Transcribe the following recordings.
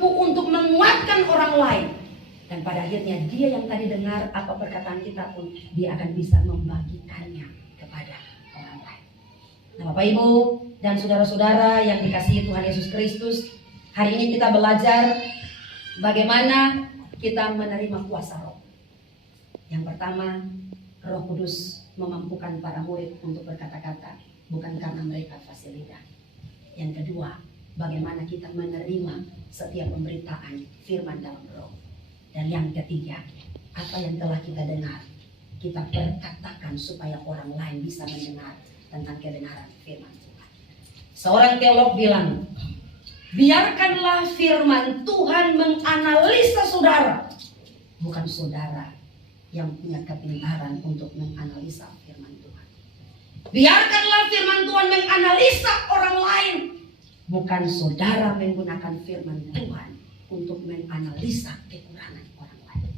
mampu untuk menguatkan orang lain. Dan pada akhirnya dia yang tadi dengar apa perkataan kita pun, dia akan bisa membagikannya kepada orang lain. Nah, Bapak Ibu dan saudara-saudara yang dikasihi Tuhan Yesus Kristus, hari ini kita belajar bagaimana kita menerima kuasa roh. Yang pertama, Roh Kudus memampukan para murid untuk berkata-kata, bukan karena mereka fasih lidah. Yang kedua, bagaimana kita menerima setiap pemberitaan firman dalam roh. Dan yang ketiga, apa yang telah kita dengar, kita perkatakan supaya orang lain bisa mendengar tentang kebenaran firman Tuhan. Seorang teolog bilang, biarkanlah firman Tuhan menganalisa saudara, bukan saudara yang punya kepintaran untuk menganalisa firman Tuhan. Biarkanlah firman Tuhan menganalisa orang lain, bukan saudara menggunakan firman Tuhan untuk menganalisa kekurangan orang lain.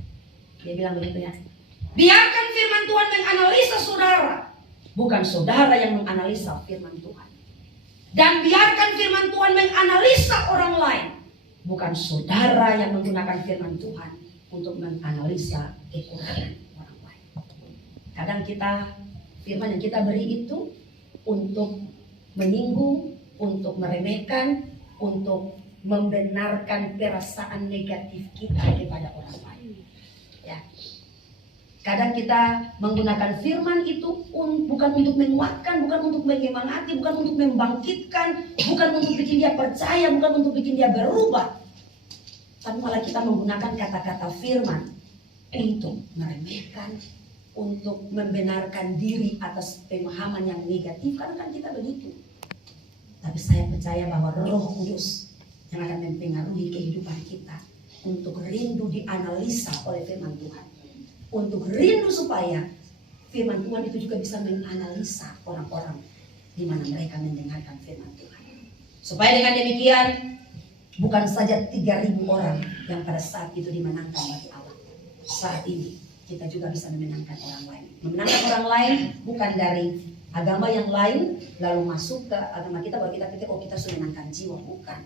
Dia bilang begitu ya. Biarkan firman Tuhan menganalisa saudara, bukan saudara yang menganalisa firman Tuhan. Dan biarkan firman Tuhan menganalisa orang lain, bukan saudara yang menggunakan firman Tuhan untuk menganalisa kekurangan orang lain. Kadang kita, firman yang kita beri itu untuk menyinggung, untuk meremehkan, untuk membenarkan perasaan negatif kita kepada orang lain. Ya. Kadang kita menggunakan firman itu bukan untuk menguatkan, bukan untuk menyemangati, bukan untuk membangkitkan, bukan untuk bikin dia percaya, bukan untuk bikin dia berubah. Tapi malah kita menggunakan kata-kata firman untuk meremehkan, untuk membenarkan diri atas pemahaman yang negatif. Karena kan kita begitu. Tapi saya percaya bahwa Roh Kudus yang akan mempengaruhi kehidupan kita untuk rindu dianalisa oleh firman Tuhan, untuk rindu supaya firman Tuhan itu juga bisa menganalisa orang-orang di mana mereka mendengarkan firman Tuhan. Supaya dengan demikian bukan saja 3.000 orang yang pada saat itu dimenangkan bagi Allah, saat ini kita juga bisa memenangkan orang lain. Memenangkan orang lain bukan dari agama yang lain lalu masuk ke agama kita baru kita pikir oh kita sudah menangkan jiwa, bukan.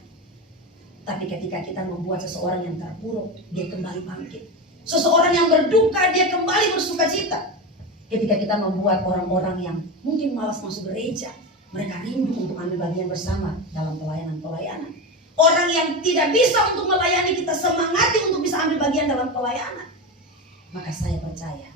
Tapi ketika kita membuat seseorang yang terpuruk, dia kembali bangkit. Seseorang yang berduka, dia kembali bersuka cita. Ketika kita membuat orang-orang yang mungkin malas masuk gereja, mereka rindu untuk ambil bagian bersama dalam pelayanan-pelayanan. Orang yang tidak bisa untuk melayani, kita semangati untuk bisa ambil bagian dalam pelayanan. Maka saya percaya,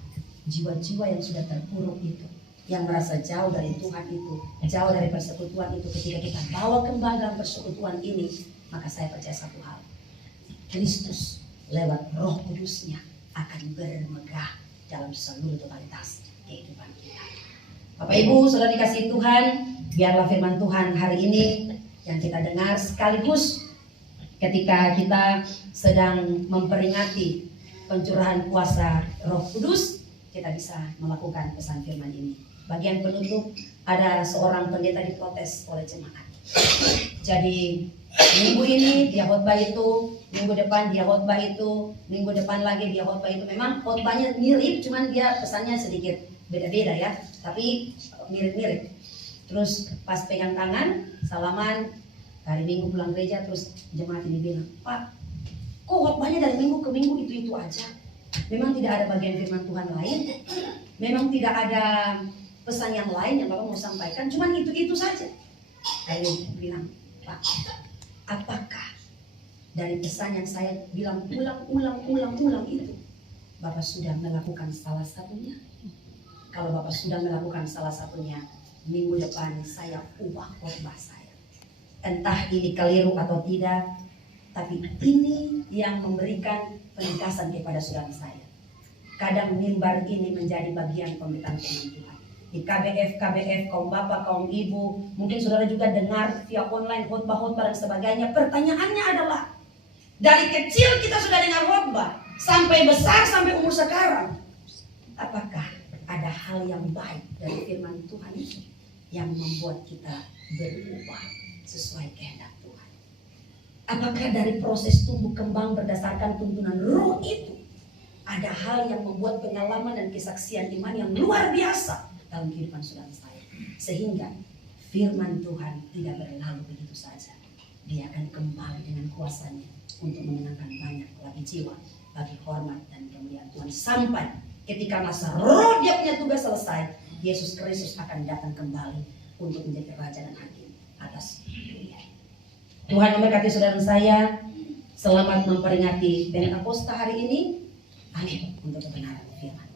jiwa-jiwa yang sudah terpuruk itu, yang merasa jauh dari Tuhan itu, jauh dari persekutuan itu, ketika kita bawa kembali dalam persekutuan ini, maka saya percaya satu hal, Kristus lewat Roh Kudusnya akan bermegah dalam seluruh totalitas kehidupan kita. Bapak Ibu, saudara dikasihi Tuhan, biarlah firman Tuhan hari ini yang kita dengar sekaligus ketika kita sedang memperingati pencurahan kuasa Roh Kudus, kita bisa melakukan pesan firman ini. Bagian penutup, ada seorang pendeta diprotes oleh jemaat. Jadi minggu ini dia khotbah itu, minggu depan dia khotbah itu, minggu depan lagi dia khotbah itu. Memang khotbahnya mirip, cuman dia pesannya sedikit beda-beda ya, tapi mirip-mirip. Terus pas pegang tangan, salaman, hari Minggu pulang gereja, terus jemaat ini bilang, Pak, kok khotbahnya dari minggu ke minggu itu aja? Memang tidak ada bagian firman Tuhan lain, memang tidak ada pesan yang lain yang Bapak mau sampaikan, cuman itu saja. Saya bilang, Pak, apakah dari pesan yang saya bilang ulang itu, Bapak sudah melakukan salah satunya? Kalau Bapak sudah melakukan salah satunya, minggu depan saya ubah khotbah saya. Entah ini keliru atau tidak, tapi ini yang memberikan penegasan kepada saudara saya. Kadang mimbar ini menjadi bagian pemberitaan firman Tuhan. Di KBF, kaum bapak, kaum ibu, mungkin saudara juga dengar via online khotbah-khotbah dan sebagainya. Pertanyaannya adalah, dari kecil kita sudah dengar khotbah, sampai besar, sampai umur sekarang, apakah ada hal yang baik dari firman Tuhan itu yang membuat kita berubah sesuai kehendak Tuhan? Apakah dari proses tumbuh kembang berdasarkan tuntunan roh itu ada hal yang membuat pengalaman dan kesaksian iman yang luar biasa dalam kehidupan saudara saya, sehingga firman Tuhan tidak berlalu begitu saja? dia akan kembali dengan kuasanya untuk menyenangkan banyak lagi jiwa bagi hormat dan kemuliaan Tuhan. Sampai ketika masa roh dia punya tugas selesai, Yesus Kristus akan datang kembali untuk menjadi raja dan hakim atas dunia. Tuhan memberkati saudara saya. Selamat memperingati Pentakosta hari ini. Amin. Untuk kebenaran firman.